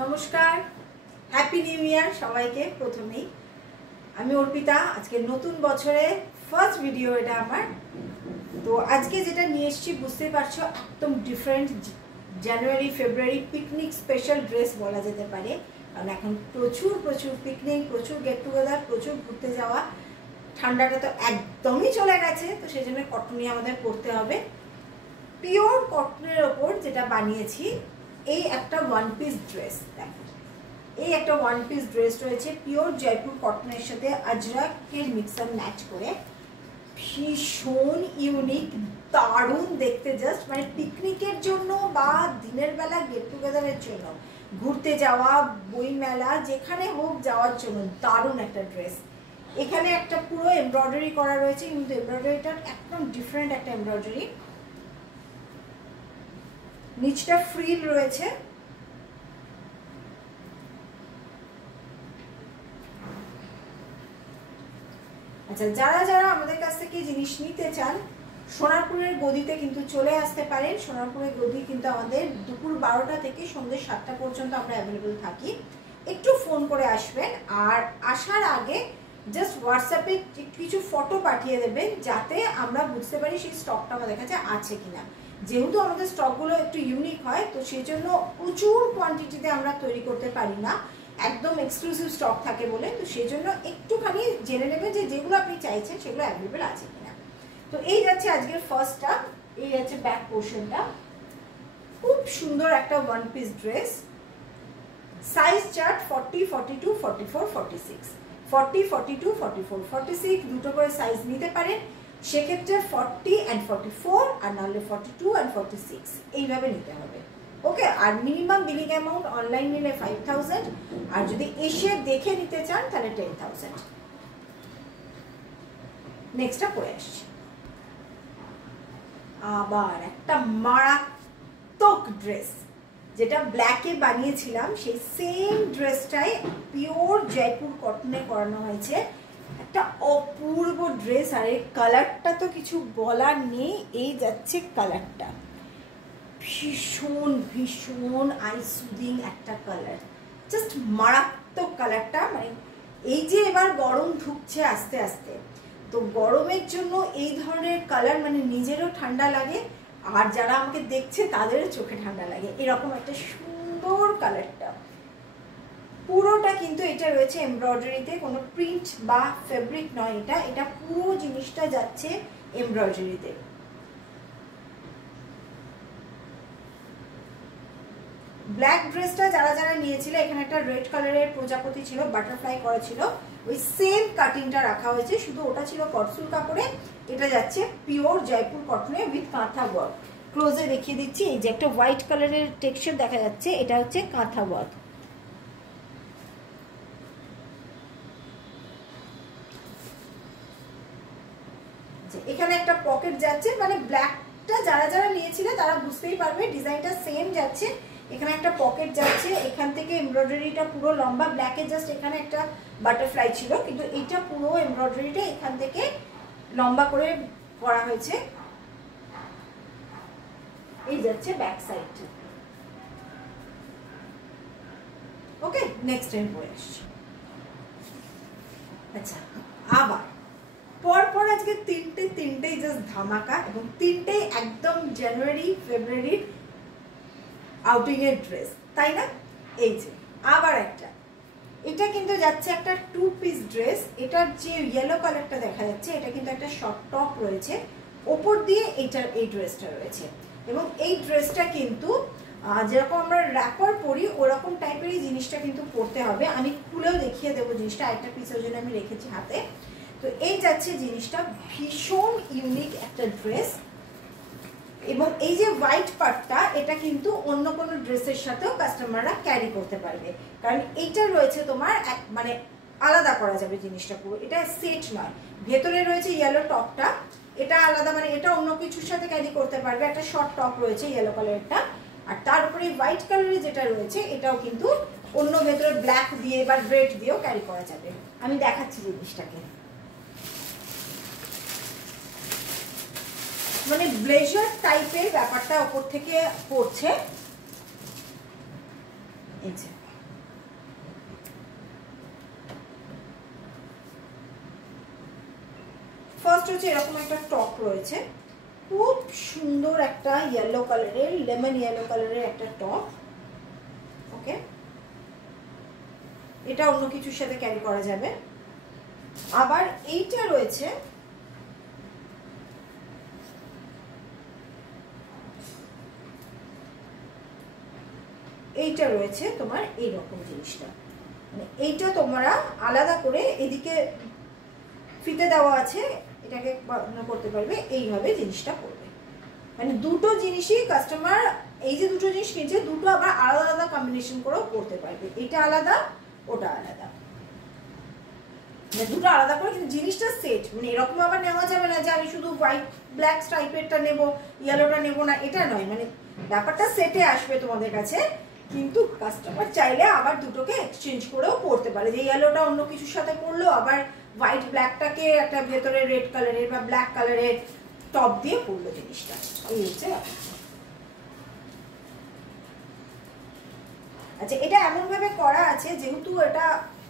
নমস্কার, happy new year সবাইকে। প্রথমেই আমি অর্পিতা, আজকে নতুন বছরে ফার্স্ট ভিডিও এটা আমার। তো আজকে যেটা নিয়ে এসেছি বুঝতেই পারছো, একদম ডিফারেন্ট জানুয়ারি ফেব্রুয়ারি পিকনিক স্পেশাল ড্রেস বলা যেতে পারে। কারণ এখন প্রচুর পিকনিক, প্রচুর গেট টুগেদার, প্রচুর ঘুরতে যাওয়া। ঠান্ডাটা তো একদমই চলে গেছে, তো সেই জন্য কটনই আমাদের পরতে হবে। পিওর কটনের ওপর যেটা বানিয়েছি এই একটা ওয়ান পিস ড্রেস। দেখো, এই একটা ওয়ান পিস ড্রেস রয়েছে পিওর জয়পুর কটনের সাথে আজরাকের মিক্সার ম্যাচ করে। ভীষণ ইউনিক, দারুণ দেখতে, জাস্ট মানে পিকনিকের জন্য বা দিনের বেলা গেট টুগেদারের জন্য, ঘুরতে যাওয়া, বই মেলা, যেখানে হোক যাওয়ার জন্য দারুণ একটা ড্রেস। এখানে একটা পুরো এমব্রয়ডারি করা রয়েছে, কিন্তু এমব্রয়ডারিটা একদম ডিফারেন্ট একটা এমব্রয়ডারি। নিচটা ফ্রিল রয়েছে। আচ্ছা, যারা যারা আমাদের কাছ থেকে জিনিস নিতে চান, সোনারপুরের গদিতে কিন্তু চলে আসতে পারেন। সোনারপুরের গদি কিন্তু আমাদের দুপুর 12টা থেকে সন্ধ্যে 7টা পর্যন্ত আমরা অ্যাভেলেবল থাকি। একটু ফোন করে আসবেন, আর আসার আগে জাস্ট হোয়াটসঅ্যাপে কিছু ফটো পাঠিয়ে দেবেন, যাতে আমরা বুঝতে পারি সেই স্টকটা আমাদের কাছে আছে কিনা। যেহেতু আমাদের স্টকগুলো একটু ইউনিক হয়, তো সেই জন্য প্রচুর কোয়ান্টিটিতে আমরা তৈরি করতে পারি না, একদম এক্সক্লুসিভ স্টক থাকে বলে। তো সেই জন্য একটুখানি জেনে নেবেন যে যেগুলো আপনি চাইছেন সেগুলো অ্যাভেলেবেল আছে কিনা। তো এই যাচ্ছে আজকের ফার্স্টটা, এই যাচ্ছে ব্যাক পোর্শনটা। খুব সুন্দর একটা one piece dress. Size chart 40, 42, 44, 46, 40, 42, 44, 46 দুটো করে সাইজ নিতে পারেন। সেক্ষেত্রে 40 and 44, আর নাহলে 42 and 46 এইভাবে নিতে হবে। ওকে, আর মিনিমাম বিলিং অ্যামাউন্ট অনলাইন নিলে 5000, আর যদি এসে দেখে নিতে চান তাহলে 10000। নেক্সটটা পরে আসছি। আবার একটা মারাত্মক ড্রেস, যেটা ব্ল্যাকে বানিয়েছিলাম সেই সেম ড্রেসটাই পিওর জয়পুর কটনে করানো হয়েছে। একটা অপূর্ব ড্রেস, আর এই কালারটা তো কিছু বলার নেই। এই যাচ্ছে কালারটা, ভীষণ ভীষণ আই সুদিং একটা কালার, জাস্ট মারাত্মক কালারটা। মানে এই যে এবার গরম ঢুকছে আস্তে আস্তে, তো গরমের জন্য এই ধরনের কালার মানে নিজেরও ঠান্ডা লাগে, আর যারা আমাকে দেখছে তাদেরও চোখে ঠান্ডা লাগে, এরকম একটা সুন্দর কালারটা। পুরোটা কিন্তু এটা রয়েছে এমব্রয়ডারিতে, কোনো প্রিন্ট বা ফেব্রিক নয় এটা, এটা পুরো জিনিসটা যাচ্ছে এমব্রয়ডারিতে। ব্ল্যাক ড্রেসটা যারা যারা নিয়েছিল, এখানে একটা রেড কালারের প্রজাপতি ছিল, বাটারফ্লাই করা ছিল, ওই সেম কাটিংটা রাখা হয়েছে, শুধু ওটা ছিল কটসুল কাপড়ে, এটা যাচ্ছে পিওর জয়পুর কটনে উইথ কাঁথা ওয়ার্ক। ক্লোজে দেখিয়ে দিচ্ছি, এই যে একটা হোয়াইট কালারের টেক্সচার দেখা যাচ্ছে, এটা হচ্ছে কাঁথা ওয়ার্ক। এখানে একটা পকেট যাচ্ছে, মানে ব্ল্যাকটা যারা যারা নিয়েছিল তারা বুঝতেই পারবে, ডিজাইনটা সেম যাচ্ছে। এখানে একটা পকেট যাচ্ছে, এখান থেকে এমব্রয়ডারিটা পুরো লম্বা, ব্ল্যাকে জাস্ট এখানে একটা বাটারফ্লাই ছিল, কিন্তু এইটা পুরো এমব্রয়ডারিটা এখান থেকে লম্বা করে করা হয়েছে। এই যাচ্ছে ব্যাক সাইডটা। ওকে, নেক্সট টাইম পরে আসছি। আচ্ছা, আবার পরপর আজকে তিনটেই জাস্ট ধামাকা, এবং তিনটেই একদম জানুয়ারি ফেব্রুয়ারির আউটিং এর ড্রেস, তাই না? এই যে আবার একটা, এটা কিন্তু যাচ্ছে একটা টু পিস ড্রেস। এটার যে ইয়েলো কালারটা দেখা যাচ্ছে, এটা কিন্তু একটা শর্ট টপ রয়েছে, ওপর দিয়ে এইটার এই ড্রেসটা রয়েছে। এবং এই ড্রেসটা কিন্তু যেরকম আমরা র্যাপার পরি ওরকম টাইপেরই জিনিসটা কিন্তু পরতে হবে। আমি খুলেও দেখিয়ে দেবো জিনিসটা, একটা পিসের জন্য আমি রেখেছি হাতে। তো এই যাচ্ছে জিনিসটা, ভীষণ ইউনিক একটা ড্রেস। এবং এই যে হোয়াইট পার্টটা, এটা কিন্তু অন্য কোনো ড্রেসের সাথেও কাস্টমাররা ক্যারি করতে পারবে, কারণ এইটা রয়েছে তোমার মানে আলাদা করা যাবে জিনিসটা পুরো, এটা সেট নয়। ভেতরে রয়েছে ইয়েলো টপটা, এটা আলাদা, মানে এটা অন্য কিছুর সাথে ক্যারি করতে পারবে। একটা শর্ট টপ রয়েছে ইয়েলো কালারটা, আর তার উপরে হোয়াইট কালারের যেটা রয়েছে এটাও কিন্তু অন্য ভেতরে ব্ল্যাক দিয়ে বা রেড দিয়েও ক্যারি করা যাবে। আমি দেখাচ্ছি জিনিসটাকে। মানে ব্লেজার টাইপের ব্যাপারটা উপর থেকে পড়ছে, এই যে ফার্স্ট হচ্ছে এরকম একটা টপ রয়েছে, খুব সুন্দর একটা ইয়েলো কালারের, লেমন ইয়েলো কালারের একটা টপ। ওকে, এটা অন্য কিছুর সাথে ক্যারি করা যাবে। আবার এইটা রয়েছে তোমার এইরকম জিনিসটা, মানে এইটা তোমরা আলাদা করে এদিকে ফিতে দেওয়া আছে, এটাকে করতে পারবে এইভাবে জিনিসটা করবে। মানে দুটো জিনিসই কাস্টমার, এই যে দুটো জিনিস কিনছে, দুটো আবার আলাদা আলাদা কম্বিনেশন করেও করতে পারবে, এটা আলাদা ওটা আলাদা, মানে দুটো আলাদা করে, কিন্তু জিনিসটা সেট। মানে এরকম আবার নেওয়া যাবে না যে আমি শুধু হোয়াইট ব্ল্যাক স্ট্রাইপেরটা নেবো, ইয়েলোটা নেবো না, এটা নয়। মানে ব্যাপারটা সেটে আসবে তোমাদের কাছে, কিন্তু কাস্টমার চাইলে আবার দুটোকে এক্সচেঞ্জ করেও পরতে পারে, যে ইয়েলোটা অন্য কিছুর সাথে পরলো, আবার হোয়াইট ব্ল্যাকটাকে একটা ভেতরে রেড কালারের বা ব্ল্যাক কালারের টপ দিয়ে পরলো জিনিসটা। এই হচ্ছে। আচ্ছা, এটা এমন ভাবে করা আছে যেহেতু এটা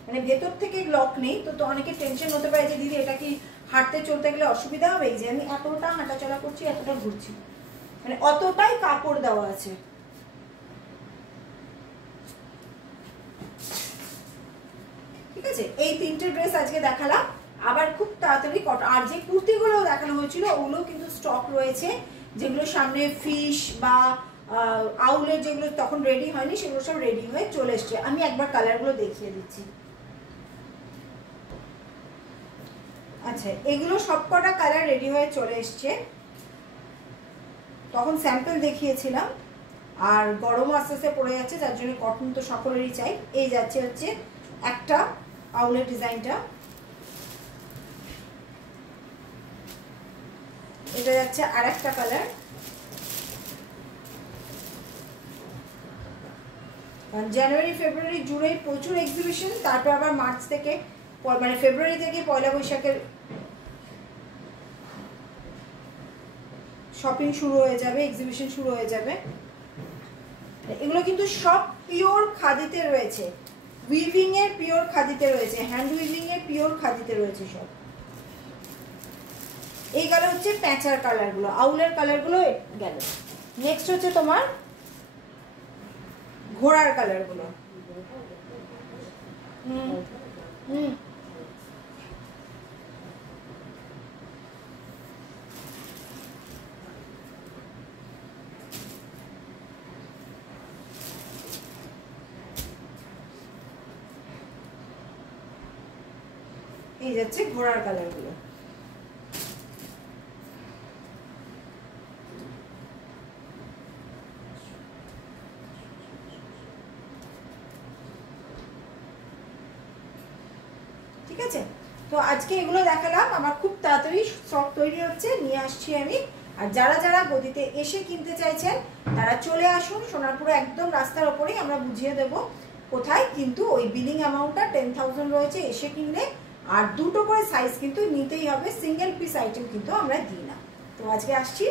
মানে ভেতর থেকে লক নেই, তো অনেকে টেনশন হতে পারে যে দিদি এটা কি হাঁটতে চলতে গেলে অসুবিধা হবে? এই যে আমি এতটা হাঁটাচলা করছি, এতটা ঘুরছি, মানে অতটাই কাপড় দেওয়া আছে। ঠিক আছে, এই তিনটে ড্রেস আজকে দেখালাম। আবার খুব তাড়াতাড়ি আর যে কুর্তিগুলো দেখানো হয়েছিল ওগুলো কিন্তু স্টক রয়েছে, যেগুলো সামনে ফিশ বা আউলের যেগুলো তখন রেডি হয়নি, সেগুলো সব রেডি হয়ে চলে এসছে। আমি একবার কালারগুলো দেখিয়ে দিচ্ছি। আচ্ছা, এগুলো সবকটা কালার রেডি হয়ে চলে এসছে, তখন স্যাম্পল দেখিয়েছিলাম। আর গরম আস্তে আস্তে পড়ে যাচ্ছে, যার জন্য কটন তো সকলেরই চাই। এই যাচ্ছে হচ্ছে একটা আউলের ডিজাইনটা, এটা যাচ্ছে আর একটা কালার। জানুয়ারি ফেব্রুয়ারি জুড়ে প্রচুর এক্সিবিশন, তারপর আবার মার্চ থেকে মানে ফেব্রুয়ারি থেকে পয়লা বৈশাখের শপিং শুরু হয়ে যাবে, এক্সিবিশন শুরু হয়ে যাবে। এগুলো কিন্তু সব পিওর খাদিতে রয়েছে, উইভিং এর পিওর খাদিতে রয়েছে, হ্যান্ড উইভিং এর পিওর খাদিতে রয়েছে সব। এই গেল হচ্ছে প্যাঁচার কালারগুলো, আউলের কালারগুলো গেল। নেক্সট হচ্ছে তোমার ঘোড়ার কালারগুলো। এই যাচ্ছে ঘোড়ার কালারগুলো। ঠিক আছে, তো আজকে এগুলো দেখালাম। আমার খুব তাড়াতাড়ি স্টক তৈরি হচ্ছে, নিয়ে আসছি আমি। আর যারা যারা গদিতে এসে কিনতে চাইছেন তারা চলে আসুন, সোনারপুরে একদম রাস্তার ওপরেই আমরা বুঝিয়ে দেব কোথায়। কিন্তু ওই বিলিং অ্যামাউন্টটা 10,000 রয়েছে এসে কিনলে, আর দুটো করে সাইজ কিন্তু নিতেই হবে, সিঙ্গেল পিস আইটেম কিন্তু আমরা দিই না। তো আজকে আসছি।